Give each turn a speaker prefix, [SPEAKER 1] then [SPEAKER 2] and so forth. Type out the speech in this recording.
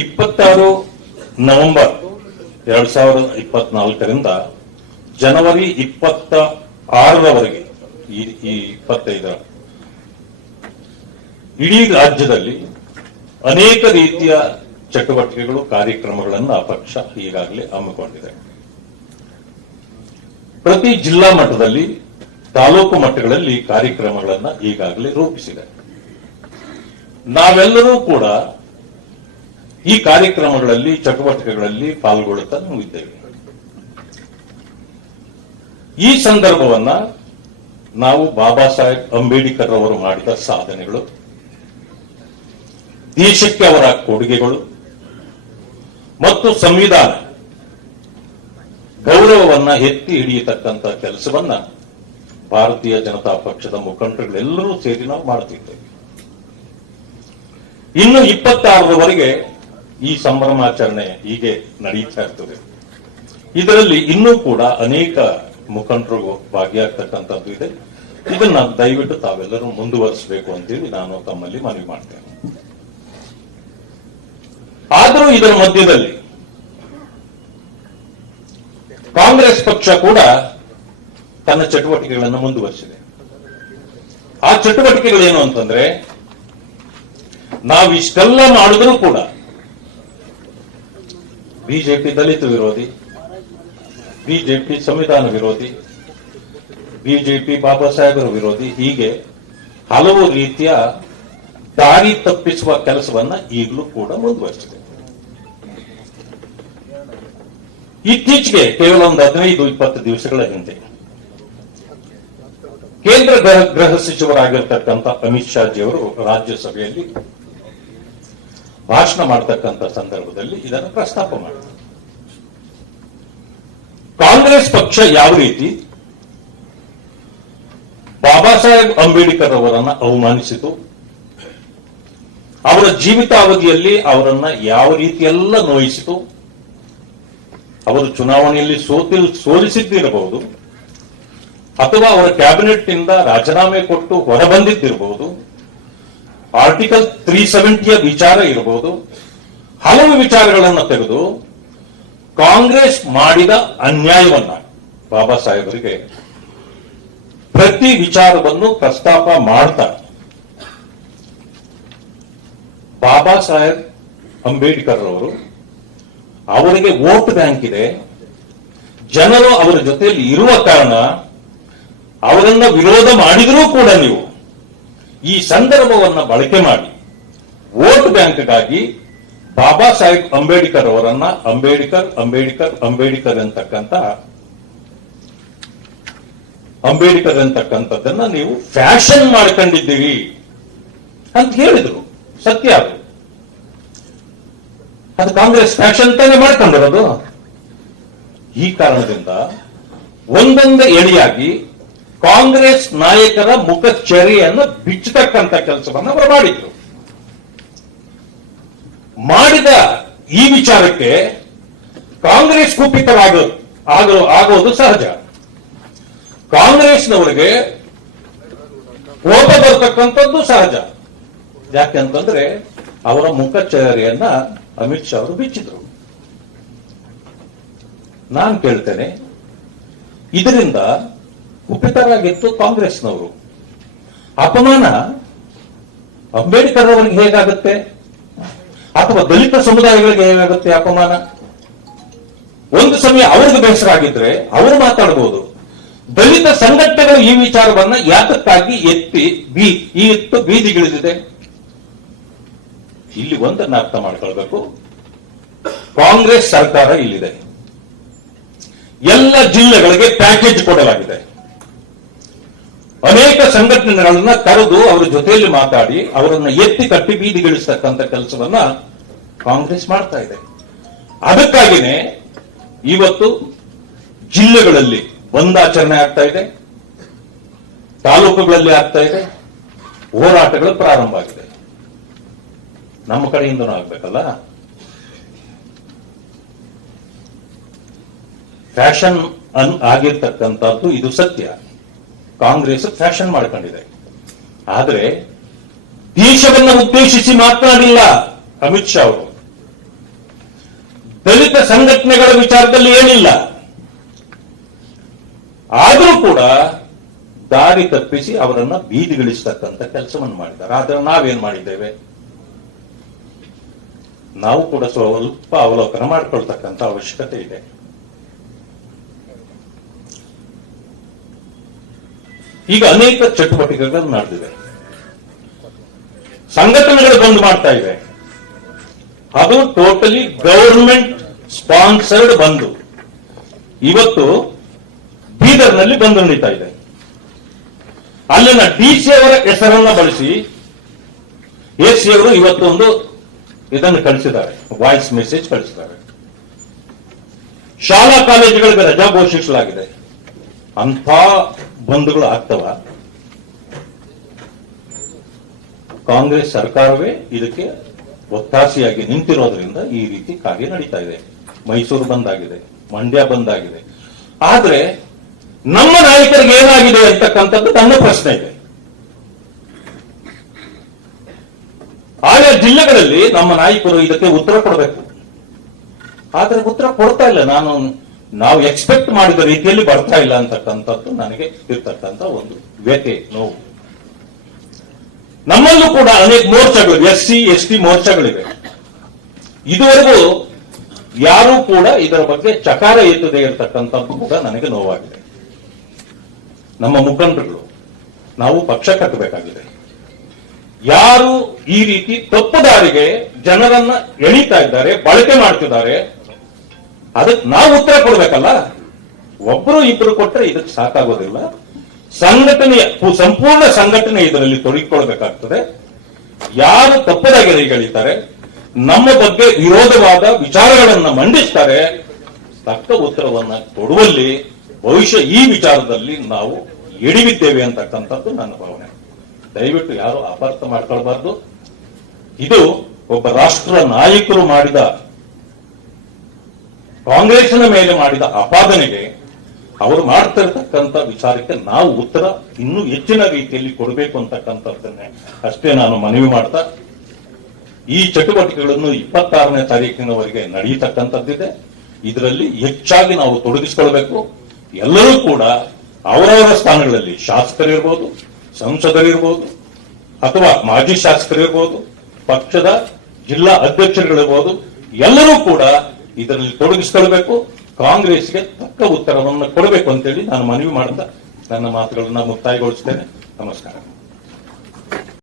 [SPEAKER 1] ಇಪ್ಪತ್ತಾರು ನವೆಂಬರ್ ಎರಡ್ ಸಾವಿರದ ಇಪ್ಪತ್ನಾಲ್ಕರಿಂದ ಜನವರಿ ಇಪ್ಪತ್ತ ಆರರವರೆಗೆ ಈ ಇಪ್ಪತ್ತೈದರ. ಇಡೀ ರಾಜ್ಯದಲ್ಲಿ ಅನೇಕ ರೀತಿಯ ಚಟುವಟಿಕೆಗಳು, ಕಾರ್ಯಕ್ರಮಗಳನ್ನು ಆ ಪಕ್ಷ ಈಗಾಗಲೇ ಹಮ್ಮಿಕೊಂಡಿದೆ. ಪ್ರತಿ ಜಿಲ್ಲಾ ಮಟ್ಟದಲ್ಲಿ ತಾಲೂಕು ಮಟ್ಟಗಳಲ್ಲಿ ಕಾರ್ಯಕ್ರಮಗಳನ್ನು ಈಗಾಗಲೇ ರೂಪಿಸಿದೆ. ನಾವೆಲ್ಲರೂ ಕೂಡ ಈ ಕಾರ್ಯಕ್ರಮಗಳಲ್ಲಿ, ಚಟುವಟಿಕೆಗಳಲ್ಲಿ ಪಾಲ್ಗೊಳ್ಳುತ್ತಾ ನಾವು ಈ ಸಂದರ್ಭವನ್ನ ನಾವು ಬಾಬಾ ಸಾಹೇಬ್ ಅಂಬೇಡ್ಕರ್ ಅವರು ಮಾಡಿದ ಸಾಧನೆಗಳು, ದೇಶಕ್ಕೆ ಅವರ ಕೊಡುಗೆಗಳು, ಮತ್ತು ಸಂವಿಧಾನ ಗೌರವವನ್ನ ಎತ್ತಿ ಹಿಡಿಯತಕ್ಕಂತ ಕೆಲಸವನ್ನ ಭಾರತೀಯ ಜನತಾ ಪಕ್ಷದ ಮುಖಂಡರುಗಳೆಲ್ಲರೂ ಸೇರಿ ನಾವು ಮಾಡುತ್ತಿದ್ದೇವೆ ಇನ್ನು ಇಪ್ಪತ್ತಾರರವರೆಗೆ ಈ ಸಂಭ್ರಮಾಚರಣೆ ಹೀಗೆ ನಡೀತಾ ಇರ್ತದೆ. ಇದರಲ್ಲಿ ಇನ್ನೂ ಕೂಡ ಅನೇಕ ಮುಖಂಡರು ಭಾಗಿಯಾಗ್ತಕ್ಕಂಥದ್ದು ಇದೆ. ಇದನ್ನ ದಯವಿಟ್ಟು ತಾವೆಲ್ಲರೂ ಮುಂದುವರಿಸಬೇಕು ಅಂತೇಳಿ ನಾನು ತಮ್ಮಲ್ಲಿ ಮನವಿ ಮಾಡ್ತೇನೆ. ಆದರೂ ಇದರ ಮಧ್ಯದಲ್ಲಿ ಕಾಂಗ್ರೆಸ್ ಪಕ್ಷ ಕೂಡ ತನ್ನ ಚಟುವಟಿಕೆಗಳನ್ನು ಮುಂದುವರಿಸಿದೆ. ಆ ಚಟುವಟಿಕೆಗಳೇನು ಅಂತಂದ್ರೆ, ನಾವಿಷ್ಟೆಲ್ಲ ಮಾಡಿದ್ರೂ ಕೂಡ ಬಿಜೆಪಿ ದಲಿತ ವಿರೋಧಿ, ಬಿಜೆಪಿ ಸಂವಿಧಾನ ವಿರೋಧಿ, ಬಿಜೆಪಿ ಬಾಬಾ ಸಾಹೇಬರ ವಿರೋಧಿ, ಹೀಗೆ ಹಲವು ರೀತಿಯ ದಾರಿ ತಪ್ಪಿಸುವ ಕೆಲಸವನ್ನ ಈಗಲೂ ಕೂಡ ಮುಂದುವರಿಸಿದೆ. ಇತ್ತೀಚೆಗೆ ಕೇವಲ ಒಂದು ಹದಿನೈದು, ಇಪ್ಪತ್ತು ದಿವಸಗಳ ಹಿಂದೆ ಕೇಂದ್ರ ಗೃಹ ಗೃಹ ಸಚಿವರಾಗಿರ್ತಕ್ಕಂಥ ಅಮಿತ್ ಶಾ ಜಿಯವರು ರಾಜ್ಯಸಭೆಯಲ್ಲಿ ಭಾಷಣ ಮಾಡತಕ್ಕಂಥ ಸಂದರ್ಭದಲ್ಲಿ ಇದನ್ನು ಪ್ರಸ್ತಾಪ ಮಾಡಿದರು ಕಾಂಗ್ರೆಸ್ ಪಕ್ಷ ಯಾವ ರೀತಿ ಬಾಬಾ ಸಾಹೇಬ್ ಅಂಬೇಡ್ಕರ್ ಅವರನ್ನ ಅವಮಾನಿಸಿತು, ಅವರ ಜೀವಿತಾವಧಿಯಲ್ಲಿ ಅವರನ್ನ ಯಾವ ರೀತಿಯೆಲ್ಲ ನೋಯಿಸಿತು, ಅವರು ಚುನಾವಣೆಯಲ್ಲಿ ಸೋತಿ ಸೋಲಿಸಿದ್ದಿರಬಹುದು, ಅಥವಾ ಅವರ ಕ್ಯಾಬಿನೆಟ್ನಿಂದ ರಾಜೀನಾಮೆ ಕೊಟ್ಟು ಹೊರಬಂದಿದ್ದಿರಬಹುದು ಆರ್ಟಿಕಲ್ ತ್ರೀ ಸೆವೆಂಟಿಯ ವಿಚಾರ ಇರಬಹುದು ಹಲವು ವಿಚಾರಗಳನ್ನು ತೆಗೆದು ಕಾಂಗ್ರೆಸ್ ಮಾಡಿದ ಅನ್ಯಾಯವನ್ನ ಬಾಬಾ ಸಾಹೇಬರಿಗೆ ಪ್ರತಿ ವಿಚಾರವನ್ನು ಪ್ರಸ್ತಾಪ ಮಾಡ್ತಾರೆ. ಬಾಬಾ ಸಾಹೇಬ್ ಅಂಬೇಡ್ಕರ್ ಅವರು ಅವರಿಗೆ ವೋಟ್ ಬ್ಯಾಂಕ್ ಇದೆ. ಜನರು ಅವರ ಜೊತೆಯಲ್ಲಿ ಇರುವ ಕಾರಣ ಅವರನ್ನ ವಿರೋಧ ಮಾಡಿದರೂ ಕೂಡ ನೀವು ಈ ಸಂದರ್ಭವನ್ನ ಬಳಕೆ ಮಾಡಿ ವೋಟ್ ಬ್ಯಾಂಕ್ಗಾಗಿ ಬಾಬಾ ಸಾಹೇಬ್ ಅಂಬೇಡ್ಕರ್ ಅವರನ್ನ ಅಂಬೇಡ್ಕರ್ ಅಂಬೇಡ್ಕರ್ ಅಂಬೇಡ್ಕರ್ ಅಂತಕ್ಕಂತ ಅಂಬೇಡ್ಕರ್ ಅಂತಕ್ಕಂಥದ್ದನ್ನ ನೀವು ಫ್ಯಾಷನ್ ಮಾಡ್ಕೊಂಡಿದ್ದೀರಿ ಅಂತ ಹೇಳಿದ್ರು. ಸತ್ಯ ಅದು. ಅದು ಕಾಂಗ್ರೆಸ್ ಫ್ಯಾಷನ್ ತಾನೇ ಮಾಡ್ಕೊಂಡಿರೋದು. ಈ ಕಾರಣದಿಂದ ಒಂದೊಂದು ಎಳೆಯಾಗಿ ಕಾಂಗ್ರೆಸ್ ನಾಯಕರ ಮುಖಚರಿಯನ್ನು ಬಿಚ್ಚತಕ್ಕಂತ ಕೆಲಸವನ್ನು ಅವರು ಮಾಡಿದ್ರು. ಮಾಡಿದ ಈ ವಿಚಾರಕ್ಕೆ ಕಾಂಗ್ರೆಸ್ ಕುಪಿತವಾಗ ಆಗೋ, ಆಗೋದು ಸಹಜ. ಕಾಂಗ್ರೆಸ್ನವರಿಗೆ ಕೋಪ ಬರ್ತಕ್ಕಂಥದ್ದು ಸಹಜ. ಯಾಕೆಂತಂದ್ರೆ ಅವರ ಮುಖಚರಿಯನ್ನ ಅಮಿತ್ ಶಾ ಅವರು ಬಿಚ್ಚಿದ್ರು. ನಾನು ಕೇಳ್ತೇನೆ, ಇದರಿಂದ ಕುಪಿತರಾಗಿತ್ತು ಕಾಂಗ್ರೆಸ್ನವರು. ಅಪಮಾನ ಅಂಬೇಡ್ಕರ್ ಅವರಿಗೆ ಹೇಗಾಗುತ್ತೆ? ಅಥವಾ ದಲಿತ ಸಮುದಾಯಗಳಿಗೆ ಹೇಗಾಗುತ್ತೆ ಅಪಮಾನ? ಒಂದು ಸಮಯ ಅವ್ರಿಗೆ ಬೇಸರ ಆಗಿದ್ರೆ ಅವರು ಮಾತಾಡಬಹುದು ದಲಿತ ಸಂಘಟನೆಗಳು ಈ ವಿಚಾರವನ್ನ ಯಾತಕ್ಕಾಗಿ ಎತ್ತಿ ಬೀ, ಈ ಎತ್ತು ಬೀದಿಗಿಳಿದಿದೆ? ಇಲ್ಲಿ ಒಂದನ್ನ ಅರ್ಥ ಮಾಡ್ಕೊಳ್ಬೇಕು. ಕಾಂಗ್ರೆಸ್ ಸರ್ಕಾರ ಇಲ್ಲಿದೆ. ಎಲ್ಲ ಜಿಲ್ಲೆಗಳಿಗೆ ಪ್ಯಾಕೇಜ್ ಕೊಡಲಾಗಿದೆ. ಅನೇಕ ಸಂಘಟನೆಗಳನ್ನ ಕರೆದು ಅವರ ಜೊತೆಯಲ್ಲಿ ಮಾತಾಡಿ ಅವರನ್ನ ಎತ್ತಿ ಕಟ್ಟಿ ಬೀದಿಗಿಳಿಸ್ತಕ್ಕಂಥ ಕೆಲಸವನ್ನ ಕಾಂಗ್ರೆಸ್ ಮಾಡ್ತಾ ಇದೆ. ಅದಕ್ಕಾಗಿನೇ ಇವತ್ತು ಜಿಲ್ಲೆಗಳಲ್ಲಿ ಒಂದಾಚರಣೆ ಆಗ್ತಾ ಇದೆ. ತಾಲೂಕುಗಳಲ್ಲಿ ಆಗ್ತಾ ಇದೆ. ಹೋರಾಟಗಳು ಪ್ರಾರಂಭ ಆಗಿದೆ. ನಮ್ಮ ಕಡೆಯಿಂದನೂ ಆಗ್ಬೇಕಲ್ಲ? ಫ್ಯಾಷನ್ ಅನ್ ಆಗಿರ್ತಕ್ಕಂಥದ್ದು ಇದು ಸತ್ಯ. ಕಾಂಗ್ರೆಸ್ ಫ್ಯಾಷನ್ ಮಾಡ್ಕೊಂಡಿದೆ. ಆದರೆ ದೇಶವನ್ನು ಉದ್ದೇಶಿಸಿ ಮಾತನಾಡಿಲ್ಲ ಅಮಿತ್ ಶಾ ಅವರು. ದಲಿತ ಸಂಘಟನೆಗಳ ವಿಚಾರದಲ್ಲಿ ಏನಿಲ್ಲ. ಆದರೂ ಕೂಡ ದಾರಿ ತಪ್ಪಿಸಿ ಅವರನ್ನ ಬೀದಿಗಿಳಿಸ್ತಕ್ಕಂಥ ಕೆಲಸವನ್ನು ಮಾಡಿದ್ದಾರೆ. ಆದ್ರೆ ನಾವೇನ್ ಮಾಡಿದ್ದೇವೆ? ನಾವು ಕೂಡ ಸ್ವಲ್ಪ ಅವಲೋಕನ ಮಾಡಿಕೊಳ್ತಕ್ಕಂಥ ಅವಶ್ಯಕತೆ ಇದೆ. ಈಗ ಅನೇಕ ಚಟುವಟಿಕೆಗಳನ್ನು ನಡೆದಿವೆ ಸಂಘಟನೆಗಳು ಬಂದ್ ಮಾಡ್ತಾ ಇವೆ ಅದು ಟೋಟಲಿ ಗವರ್ಮೆಂಟ್ ಸ್ಪಾನ್ಸರ್ಡ್ ಬಂದು. ಇವತ್ತು ಬೀದರ್ನಲ್ಲಿ ಬಂದು ನಡೀತಾ ಇದೆ. ಅಲ್ಲಿನ ಡಿ ಸಿ ಅವರ ಹೆಸರನ್ನ ಬಳಸಿ ಎ ಸಿ ಅವರು ಇವತ್ತೊಂದು ಇದನ್ನು ಕಳಿಸಿದ್ದಾರೆ. ವಾಯ್ಸ್ ಮೆಸೇಜ್ ಕಳಿಸಿದ್ದಾರೆ. ಶಾಲಾ ಕಾಲೇಜುಗಳಿಗೆ ರಜಾ ಘೋಷಿಸಲಾಗಿದೆ. ಅಂಥ ಬಂಧುಗಳು ಆಗ್ತವ. ಕಾಂಗ್ರೆಸ್ ಸರ್ಕಾರವೇ ಇದಕ್ಕೆ ಒತ್ತಾಸೆಯಾಗಿ ನಿಂತಿರೋದ್ರಿಂದ ಈ ರೀತಿ ಕಾರ್ಯ ನಡೀತಾ ಇದೆ. ಮೈಸೂರು ಬಂದಾಗಿದೆ, ಮಂಡ್ಯ ಬಂದಾಗಿದೆ. ಆದ್ರೆ ನಮ್ಮ ನಾಯಕರಿಗೆ ಏನಾಗಿದೆ ಅಂತಕ್ಕಂಥದ್ದು ನನ್ನ ಪ್ರಶ್ನೆ ಇದೆ. ಆಯಾ ಜಿಲ್ಲೆಗಳಲ್ಲಿ ನಮ್ಮ ನಾಯಕರು ಇದಕ್ಕೆ ಉತ್ತರ ಕೊಡಬೇಕು. ಆದ್ರೆ ಉತ್ತರ ಕೊಡ್ತಾ ಇಲ್ಲ. ನಾನು ನಾವು ಎಕ್ಸ್ಪೆಕ್ಟ್ ಮಾಡಿದ ರೀತಿಯಲ್ಲಿ ಬರ್ತಾ ಇಲ್ಲ ಅಂತಕ್ಕಂಥದ್ದು ನನಗೆ ಇರ್ತಕ್ಕಂಥ ಒಂದು ವ್ಯಥೆ, ನೋವು. ನಮ್ಮಲ್ಲೂ ಕೂಡ ಅನೇಕ ಮೋರ್ಚಾಗಳು, ಎಸ್ ಸಿ, ಎಸ್ ಟಿ ಮೋರ್ಚಾಗಳಿವೆ. ಇದುವರೆಗೂ ಯಾರೂ ಕೂಡ ಇದರ ಬಗ್ಗೆ ಚಕಾರ ಎತ್ತದೇ ಇರತಕ್ಕಂಥದ್ದು ಕೂಡ ನನಗೆ ನೋವಾಗಿದೆ. ನಮ್ಮ ಮುಖಂಡರುಗಳು, ನಾವು ಪಕ್ಷ ಕಟ್ಟಬೇಕಾಗಿದೆ. ಯಾರು ಈ ರೀತಿ ತಪ್ಪು ದಾರಿಗೆ ಜನರನ್ನ ಎಳಿತಾ ಇದ್ದಾರೆ, ಬಳಕೆ ಮಾಡ್ತಿದ್ದಾರೆ ಅದಕ್ಕೆ ನಾವು ಉತ್ತರ ಕೊಡ್ಬೇಕಲ್ಲ? ಒಬ್ಬರು ಇಬ್ಬರು ಕೊಟ್ಟರೆ ಇದಕ್ಕೆ ಸಾಕಾಗೋದಿಲ್ಲ. ಸಂಘಟನೆಯ, ಸಂಪೂರ್ಣ ಸಂಘಟನೆ ಇದರಲ್ಲಿ ತೊಡಗಿಕೊಳ್ಬೇಕಾಗ್ತದೆ ಯಾರು ತಪ್ಪದಾಗಿ ಹೇಳಿದ್ದಾರೆ ನಮ್ಮ ಬಗ್ಗೆ ವಿರೋಧವಾದ ವಿಚಾರಗಳನ್ನು ಮಂಡಿಸ್ತಾರೆ, ತಕ್ಕ ಉತ್ತರವನ್ನ ಕೊಡುವಲ್ಲಿ ಭವಿಷ್ಯ ಈ ವಿಚಾರದಲ್ಲಿ ನಾವು ಎಡಿಬಿದ್ದೇವೆ ಅಂತಕ್ಕಂಥದ್ದು ನನ್ನ ಭಾವನೆ. ದಯವಿಟ್ಟು ಯಾರು ಅಪಾರ್ಥ ಮಾಡ್ಕೊಳ್ಬಾರ್ದು. ಇದು ಒಬ್ಬ ರಾಷ್ಟ್ರ ನಾಯಕರು ಮಾಡಿದ ಕಾಂಗ್ರೆಸ್ನ ಮೇಲೆ ಮಾಡಿದ ಆಪಾದನೆಗೆ ಅವರು ಮಾಡ್ತಾ ಇರತಕ್ಕಂಥ ವಿಚಾರಕ್ಕೆ ನಾವು ಉತ್ತರ ಇನ್ನೂ ಹೆಚ್ಚಿನ ರೀತಿಯಲ್ಲಿ ಕೊಡಬೇಕು ಅಂತಕ್ಕಂಥದ್ದನ್ನೇ ಅಷ್ಟೇ ನಾನು ಮನವಿ ಮಾಡ್ತಾ, ಈ ಚಟುವಟಿಕೆಗಳನ್ನು ಇಪ್ಪತ್ತಾರನೇ ತಾರೀಕಿನವರೆಗೆ ನಡೆಯತಕ್ಕಂಥದ್ದಿದೆ ಇದರಲ್ಲಿ ಹೆಚ್ಚಾಗಿ ನಾವು ತೊಡಗಿಸಿಕೊಳ್ಬೇಕು. ಎಲ್ಲರೂ ಕೂಡ ಅವರವರ ಸ್ಥಾನಗಳಲ್ಲಿ ಶಾಸಕರಿರ್ಬೋದು, ಸಂಸದರಿರ್ಬೋದು, ಅಥವಾ ಮಾಜಿ ಶಾಸಕರಿರ್ಬೋದು, ಪಕ್ಷದ ಜಿಲ್ಲಾ ಅಧ್ಯಕ್ಷರುಗಳಿರ್ಬೋದು ಎಲ್ಲರೂ ಕೂಡ ಇದರಲ್ಲಿ ತೊಡಗಿಸಿಕೊಳ್ಬೇಕು ಕಾಂಗ್ರೆಸ್ಗೆ ತಕ್ಕ ಉತ್ತರವನ್ನು ಕೊಡಬೇಕು ಅಂತೇಳಿ ನಾನು ಮನವಿ ಮಾಡ್ತಾ ನನ್ನ ಮಾತುಗಳನ್ನು ಮುಕ್ತಾಯಗೊಳಿಸ್ತೇನೆ. ನಮಸ್ಕಾರ.